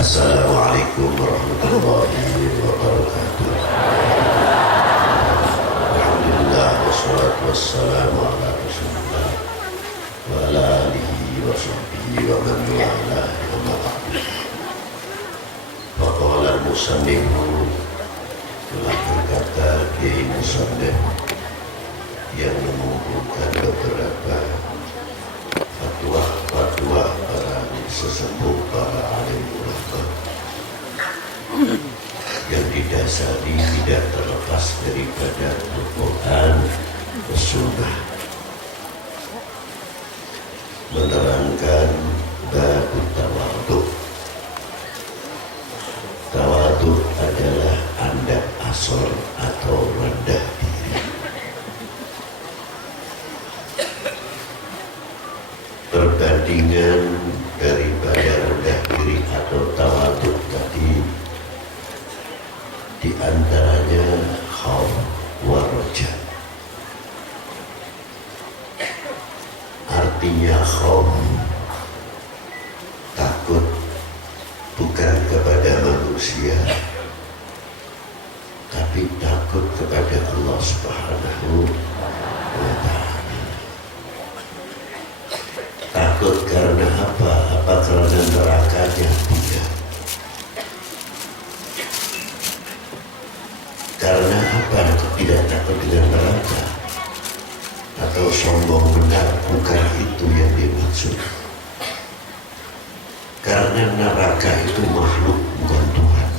Assalamualaikum warahmatullahi wabarakatuh. Alhamdulillah wassalatu wassalamu ala rasulillah wa ala alihi wa sahbihi wa man wala amma ba'du. Faqala al-musannif, telah berkata Kiai Musannif yang mengumpulkan beberapa fatwa para sesepuh, para alim ulama yang didasari tidak terlepas daripada Al-Quran dan Sunnah, menerangkan bab tawadhu. Tawadhu adalah andap asor atau rendah diri. Perbandingan daripada rendah diri atau tawadhu tadi di antaranya khauf wa raja. Artinya khauf, takut bukan kepada manusia, tapi takut kepada Allah Subhanahu wa ta'ala. Takut karena apa? Apa karena nerakanya? Tidak. Karena apa? Tidak takut dengan neraka atau sombong benar, bukan itu yang dimaksud. Karena neraka itu makhluk, bukan Tuhan.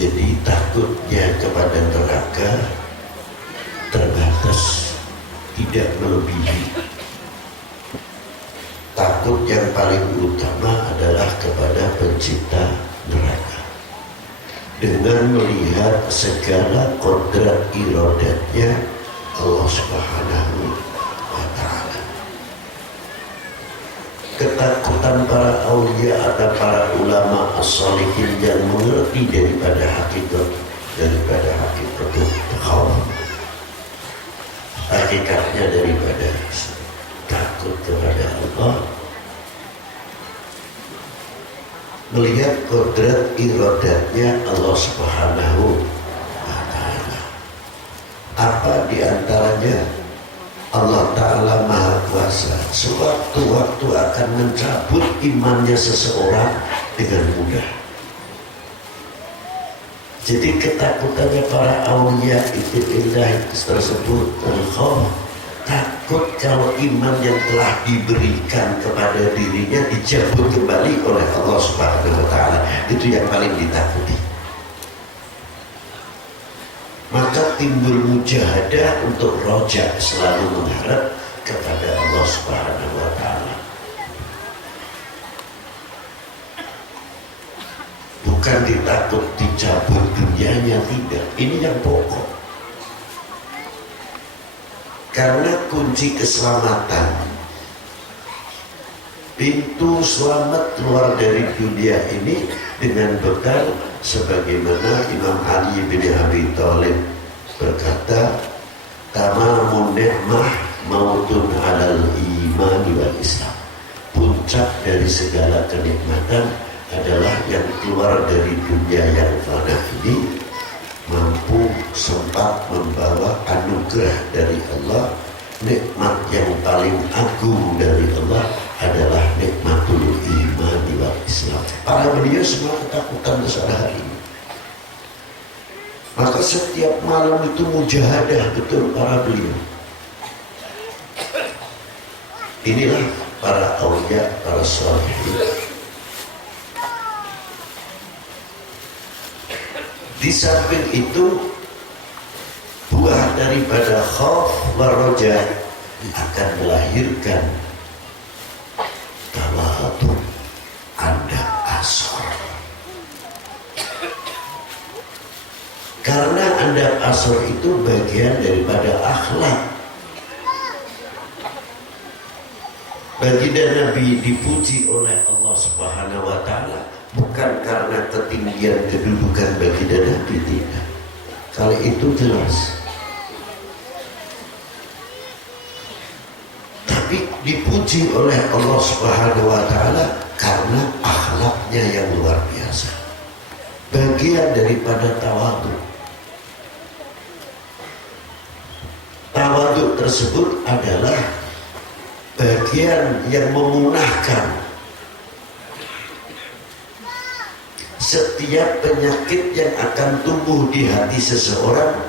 Jadi takutnya kepada neraka terbatas, tidak melebihi. Takut yang paling utama adalah kepada pencipta neraka, dengan melihat segala kodrat iradatnya Allah Subhanahu wa ta'ala. Ketakutan para aulia atau para ulama as-salihin yang mengerti daripada hakikat itu khauf, hakikatnya daripada takut kepada Allah, melihat kodrat iradatnya Allah Subhanahu wa ta'ala. Apa diantaranya? Allah Ta'ala Maha Kuasa sewaktu-waktu akan mencabut imannya seseorang dengan mudah. Jadi ketakutannya para awliya itu ilahi tersebut khauf, takut kalau iman yang telah diberikan kepada dirinya dicabut kembali oleh Allah Subhanahu wa ta'ala. Itu yang paling ditakuti. Maka timbul mujahadah untuk rojak, selalu mengharap kepada Allah Subhanahu wa ta'ala. Bukan ditakut dicabut dunianya, tidak. Ini yang pokok. Karena kunci keselamatan, pintu selamat keluar dari dunia ini dengan bekal sebagaimana Imam Ali bin Abi Thalib berkata, tamamun ni'mah mautun alal imani wal Islam. Puncak dari segala kenikmatan adalah yang keluar dari dunia yang fana ini mampu sempat membawa anugerah dari Allah. Nikmat yang paling agung dari Allah adalah nikmatul iman wal Islam. Para beliau semua ketakutan sehari. Maka setiap malam itu mujahadah betul para beliau. Inilah para aulia, para sholihin. Di samping itu, buah daripada khauf wa raja akan melahirkan tawadhu, andap asor. Karena andap asor itu bagian daripada akhlak. Baginda Nabi dipuji oleh Allah Subhanahu wa ta'ala bukan karena ketinggian kedudukan baginda Nabi, tidak. Kali itu jelas. tapi dipuji oleh Allah Subhanahu wa Ta'ala karena akhlaknya yang luar biasa. Bagian daripada tawadhu. Tawadhu tersebut adalah bagian yang memunahkan setiap penyakit yang akan tumbuh di hati seseorang,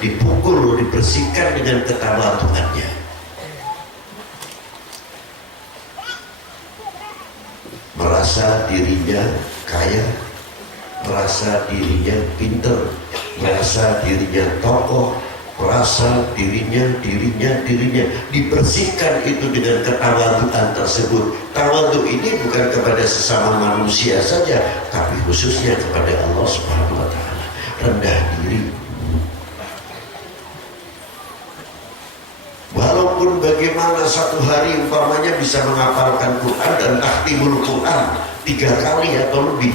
dipukul, dibersihkan dengan ketawadhuannya. Merasa dirinya kaya, merasa dirinya pinter, merasa dirinya tokoh, merasa dirinya dibersihkan itu dengan ketawadhuan tersebut. Tawadhu ini bukan kepada sesama manusia saja, tapi khususnya kepada Allah Subhanahu wa Ta'ala. Rendah diri. Walaupun bagaimana satu hari umpamanya bisa menghafalkan Quran dan tahtimul Quran 3 kali atau lebih,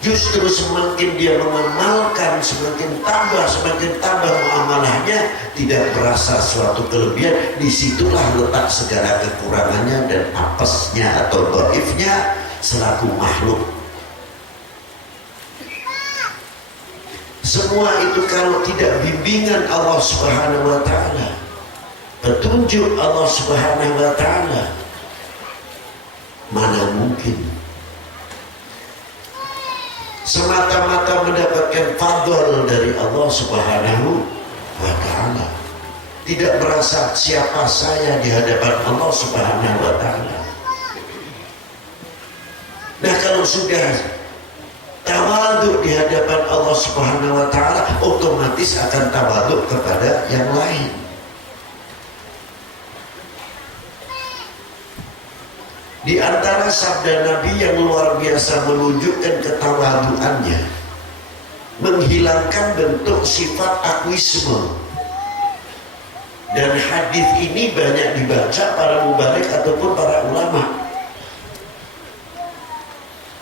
justru semakin dia mengamalkan, semakin tambah muamalahnya, tidak merasa suatu kelebihan. Disitulah letak segala kekurangannya dan apesnya atau dhaifnya selaku makhluk. Semua itu kalau tidak bimbingan Allah Subhanahu wa Ta'ala, petunjuk Allah Subhanahu wa Ta'ala, mana mungkin semata-mata mendapatkan fadl dari Allah Subhanahu wa Ta'ala, tidak merasa siapa saya di hadapan Allah Subhanahu wa Ta'ala. Nah, kalau sudah tawadhu di hadapan Allah Subhanahu wa Ta'ala, otomatis akan tawadhu kepada yang lain. Di antara sabda Nabi yang luar biasa menunjukkan ketawadhuannya, menghilangkan bentuk sifat akuisme. Dan hadis ini banyak dibaca para mubalik ataupun para ulama.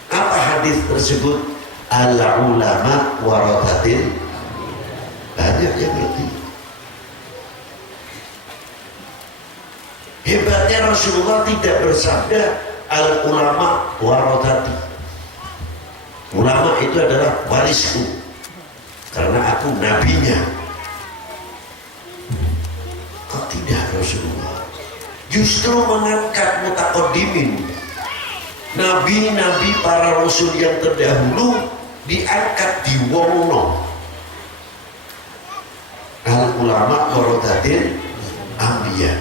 Apa hadis tersebut? Al-ulama warathatil. Banyak yang ngerti. Hebatnya Rasulullah tidak bersabda al-ulama warathati. Ulama itu adalah warisku karena aku nabinya. Kok tidak Rasulullah? Justru mengangkat mutaqaddimin, nabi-nabi para rasul yang terdahulu diangkat di wongno. Al-ulama warathatil anbiya.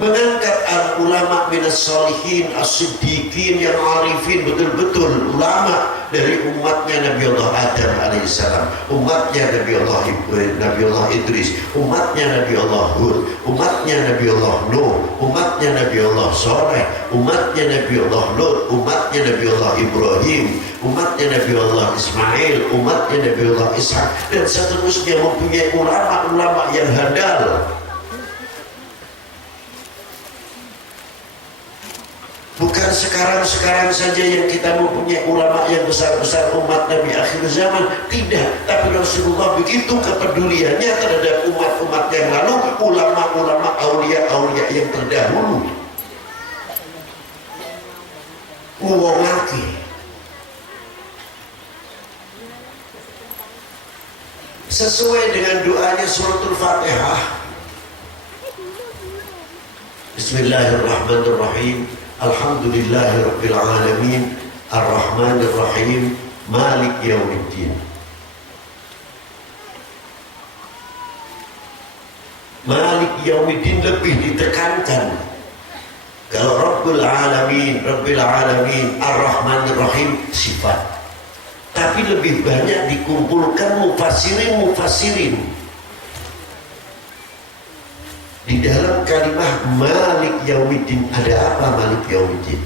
Mengangkat al-ulama minas solihin as-siddiqin yang arifin, betul-betul ulama dari umatnya Nabi Allah Adam alaihissalam, umatnya Nabi Allah Idris, umatnya Nabi Allah Hud, umatnya Nabi Allah Nuh, umatnya Nabi Allah Saleh, umatnya Nabi Allah Lut, umatnya Nabi Allah Ibrahim, umatnya Nabi Allah Ismail, umatnya Nabi Allah Ishak, dan seterusnya mempunyai ulama-ulama yang handal. Bukan sekarang-sekarang saja yang kita mempunyai ulama yang besar-besar umat Nabi akhir zaman. Tidak. Tapi Rasulullah begitu kepeduliannya terhadap umat-umat yang lalu, ulama-ulama aulia-aulia yang terdahulu. Ngomongake. Sesuai dengan doanya suratul Fatihah. Bismillahirrahmanirrahim. Alhamdulillahirabbil alamin, arrahmanir rahim, malik yaumiddin. Malik yaumiddin lebih ditekankan. Kalau Rabbil alamin, arrahmanir rahim sifat. Tapi lebih banyak dikumpulkan mufassirin. Di dalam kalimat Malik Yaumiddin, ada apa Malik Yaumiddin?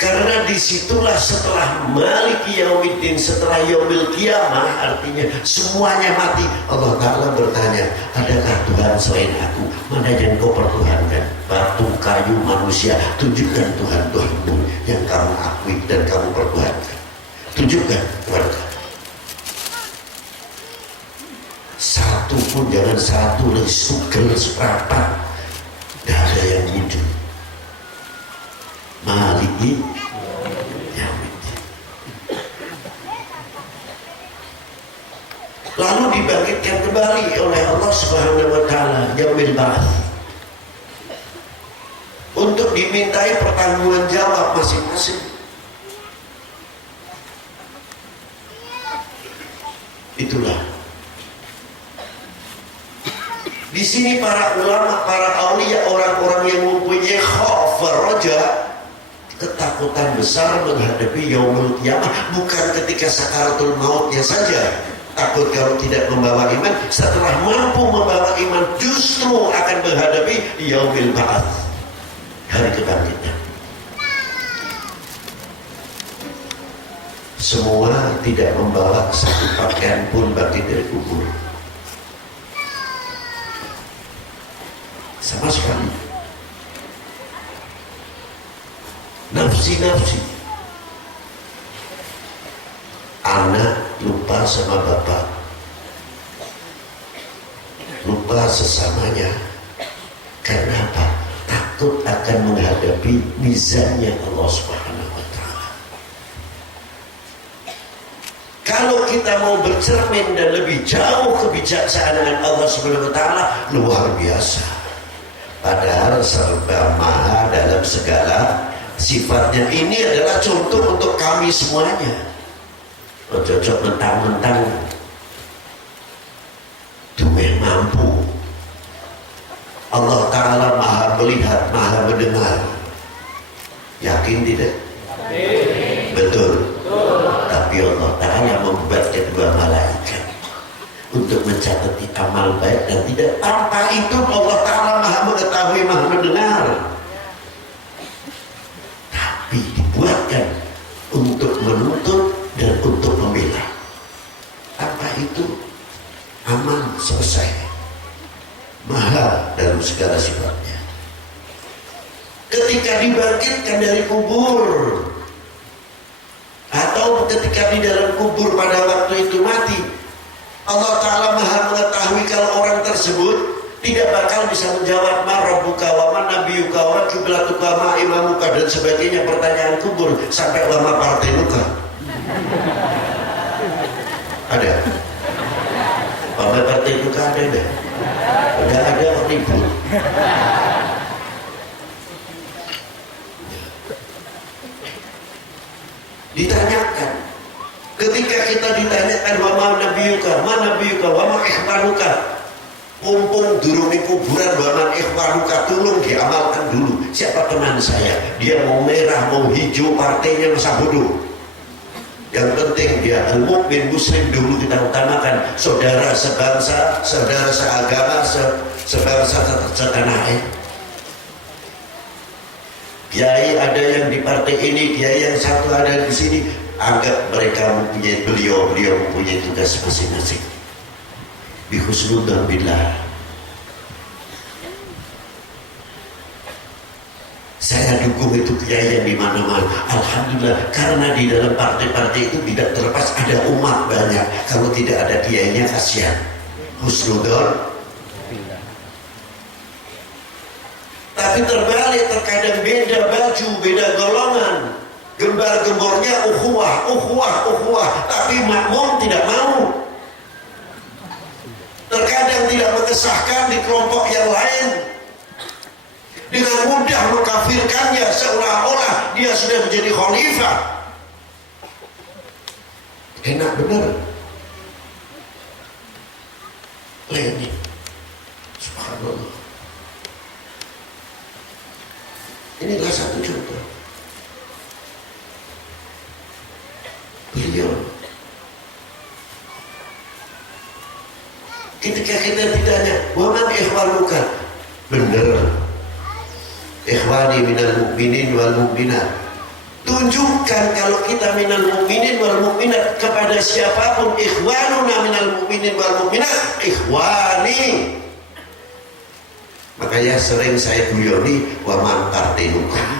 Karena disitulah setelah Malik Yaumiddin, setelah Yaumil Qiyamah, artinya semuanya mati. Allah Ta'ala bertanya, adakah Tuhan selain aku? Mana yang kau pertuhankan? Batu, kayu, manusia. Tunjukkan Tuhan-Tuhanmu yang kamu akui dan kamu pertuhankan. Tunjukkan kepada kami. Satu pun jangan satu lagi sugel seprapat, tidak ada yang wujud. Maliki yaumiddin. Lalu dibangkitkan kembali oleh Allah Subhanahu wa taala yaumil ba'ats, untuk dimintai pertanggungan jawab masing-masing. Itulah. Di sini para ulama, para aulia, orang-orang yang mempunyai khauf raja, ketakutan besar menghadapi yaumul qiyamah, bukan ketika sakaratul mautnya saja takut kalau tidak membawa iman, setelah mampu membawa iman justru akan menghadapi yaumil ba'ats, hari kebangkitan. Semua tidak membawa satu pakaian pun bangkit dari kubur, sama sekali. Nafsi-nafsi. Anak lupa sama bapak, lupa sesamanya. Karena apa? Takut akan menghadapi mizannya Allah Subhanahu wa taala. Kalau kita mau bercermin dan lebih jauh kebijaksanaan Allah Subhanahu wa taala, luar biasa. Padahal serba maha dalam segala sifatnya. Ini adalah contoh untuk kami semuanya. Cocok mentang-mentang dumeh mampu. Allah Ta'ala maha melihat, maha mendengar. Yakin tidak? Betul. Tapi Allah Ta'ala membuat kedua malaikat untuk mencatat amal baik dan tidak. Tanpa itu Allah Ta'ala maha mengetahui, maha mendengar. Tapi dibuatkan untuk menuntut dan untuk membela. Tanpa itu aman, selesai. Maha dalam segala sifatnya. Ketika dibangkitkan dari kubur, atau ketika di dalam kubur pada waktu itu mati, Allah Ta'ala maha mengetahui kalau orang tersebut tidak bakal bisa menjawab ma rabbuka wa ma nabiyuka wa kiblatuka ma imamuka dan sebagainya, pertanyaan kubur, sampai lama partai luka. Ada? Pamer partai luka ada enggak? Enggak ada, ribut. Ditanyakan. Ketika kita ditanyakan wa ma nabiyuka wa ma ikhwanuka, mumpung durung di kuburan wa ma ikhwanuka, tolong diamalkan dulu. Siapa teman saya? Dia mau merah, mau hijau, partainya masa bodoh. Yang penting dia al-mu'min muslim dulu kita utamakan. Saudara sebangsa, saudara seagama, sebangsa setanah air. Kiai ada yang di partai ini, kiai yang satu ada di sini. Anggap mereka mempunyai, beliau mempunyai tugas masing-masing. Bihusnudzan billah. Saya dukung itu kiai yang di mana-mana. Alhamdulillah, karena di dalam partai-partai itu tidak terlepas ada umat banyak. Kalau tidak ada kiainya kasihan. Husnudzan. Tapi terbalik, terkadang beda baju, beda golongan. Gembar-gembornya ukhuwah, tapi makmum tidak mau. Terkadang tidak mengesahkan di kelompok yang lain. Dengan mudah mengkafirkannya seolah-olah dia sudah menjadi khalifah. Enak benar. Ini subhanallah. Inilah satu contoh. Beliau ketika kita ditanya wa man ikhwanuka, benar, ikhwani minal mu'minin wal mu'minat. Tunjukkan kalau kita minal mu'minin wal mu'minat kepada siapapun. Ikhwanuna minal mu'minin wal mu'minat, ikhwani. Makanya sering saya guyoni wa man partinuka.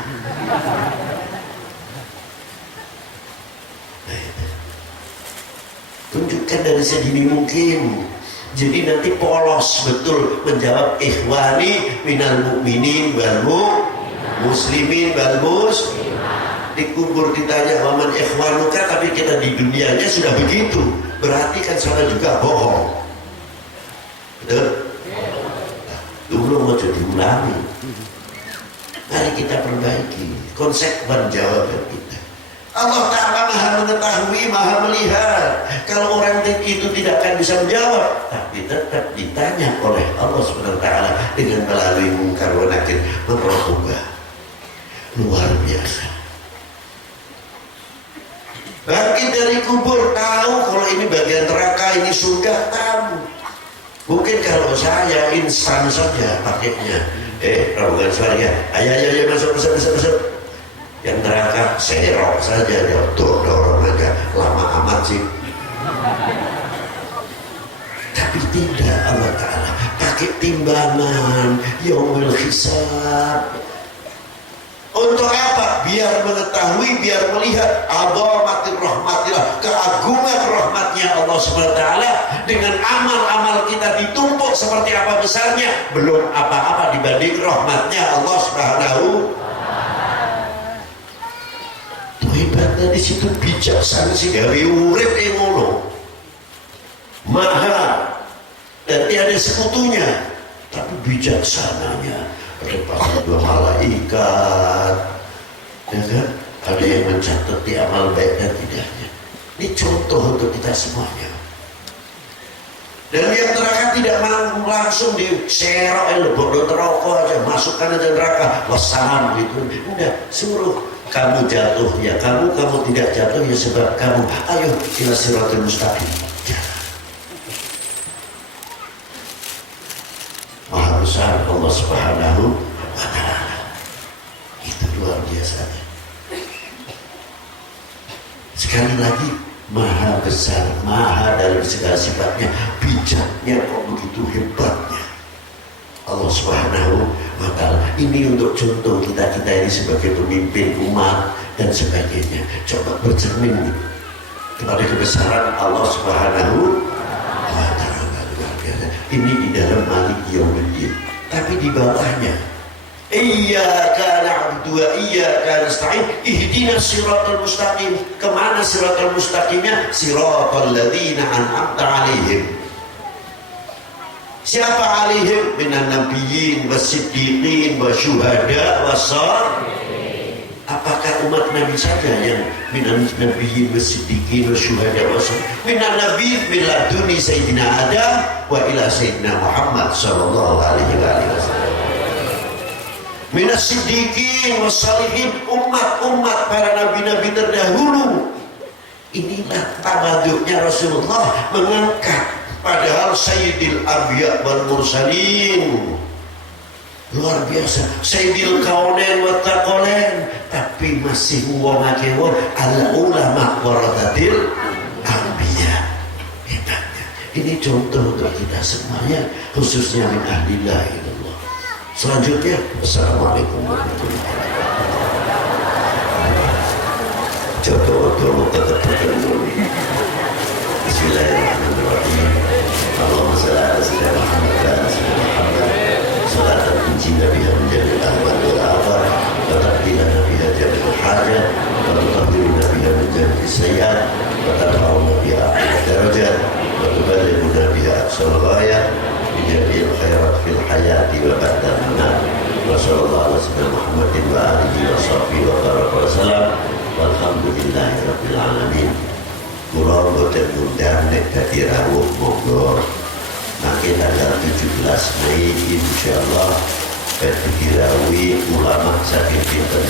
Tunjukkan dari sedini mungkin Jadi nanti polos betul menjawab ikhwani minal mu'minin wal muslimin wal dikubur ditanya waman ikhwanuka, tapi kita di dunianya sudah begitu, berarti kan sana juga bohong. Betul? Dulu mau diulangi. Mari kita perbaiki konsekuen jawaban kita. Allah Ta'ala maha mengetahui, maha melihat. Kalau orang itu tidak akan bisa menjawab, tapi tetap ditanya oleh Allah Subhanahu wa Ta'ala dengan melalui mungkar wa nakir, merokobah. Luar biasa. Bangkit dari kubur, tahu kalau ini bagian neraka, ini surga, tahu. Mungkin kalau saya instan saja pakainya, rombongan saya, ayo masuk. Yang neraka serok saja, dorong aja, lama amat sih. Tapi tidak, Allah Ta'ala pakai timbangan yaumul hisab. Untuk apa? Biar mengetahui, biar melihat azamatir rahmatillah, keagungan rahmatnya Allah SWT. Dengan amal-amal kita ditumpuk seperti apa besarnya, belum apa-apa dibanding rahmatnya Allah Subhanahu. Hebatnya di situ bijaksana sih, gawe urip ngono. Maha dan tiada sekutunya, tapi bijaksananya. Ada dua malaikat, ya kan? Ada yang mencatat di amal baik dan tidaknya. Ini contoh untuk kita semuanya. Dan yang neraka tidak langsung diserok, bodoh terokok aja, masukkan aja neraka, wassalam gitu. Udah suruh kamu jatuh ya kamu tidak jatuh ya sebab kamu. Ayo ila siratal mustaqim. Maha besar Allah Subhanahu wa Ta'ala. Itu luar biasanya. Sekali lagi, maha besar, maha dalam segala sifatnya, bijaknya kok begitu hebatnya Allah Subhanahu wa Ta'ala. Ini untuk contoh kita ini sebagai pemimpin umat dan sebagainya. Coba bercermin kepada kebesaran Allah Subhanahu wa Ta'ala. Ini di dalam Malik Yaumiddin, tapi di bawahnya iyyaka na'budu wa iyyaka nasta'in ihdinas siratal mustaqim. Kemana siratal mustaqimnya? Siratal ladzina an'amta 'alaihim. Siapa alaihim? Minan nabiyyin wasiddiqin wasyuhada wassalihin. Apakah umat Nabi saja yang minan nabiyyin wasiddiqin wasyuhada wassalihin? Minan nabiyyin min laduni sayyidina Adam wa ila sayyidina Muhammad sallallahu alaihi wasallam. Minas siddiqin wassalihin, umat-umat para nabi-nabi terdahulu. Inilah tawaduknya Rasulullah mengangkat, padahal sayyidil anbiya wal mursalin, luar biasa, sayyidil kaunain wa taqalain, tapi masih wong akeh wong al ulama warathatil anbiya. Hebatnya. Ini contoh untuk kita semuanya, khususnya min ahlillah ilallah. Selanjutnya, assalamualaikum warahmatullahi wabarakatuh. Contoh tetap bertemu. Bismillahirrahmanirrahim. Allahumma shalli ala sayyidina Muhammad wa ala sayyidina Muhammad. Salatan tunjina biha min jami'il ahwal wal afat, wa taqdilana biha jami'al hajat, wa tutahhiruna biha min jami'is sayyi'at, wa tarfa'una biha a'la darajat, wa tuballighuna biha aqsal ghayat bi jami'il khairat fil hayati wa ba'da al-mamat. Wa sallallahu ala sayyidina Muhammadin wa alihi wa sahbihi wa baraka wa salam. Walhamdulillahi rabbil alamin. Kula boten ngundang nek dadi rawuh monggo. Mangke tanggal 17 Mei insyaallah dadi rawuh ulama saking pinten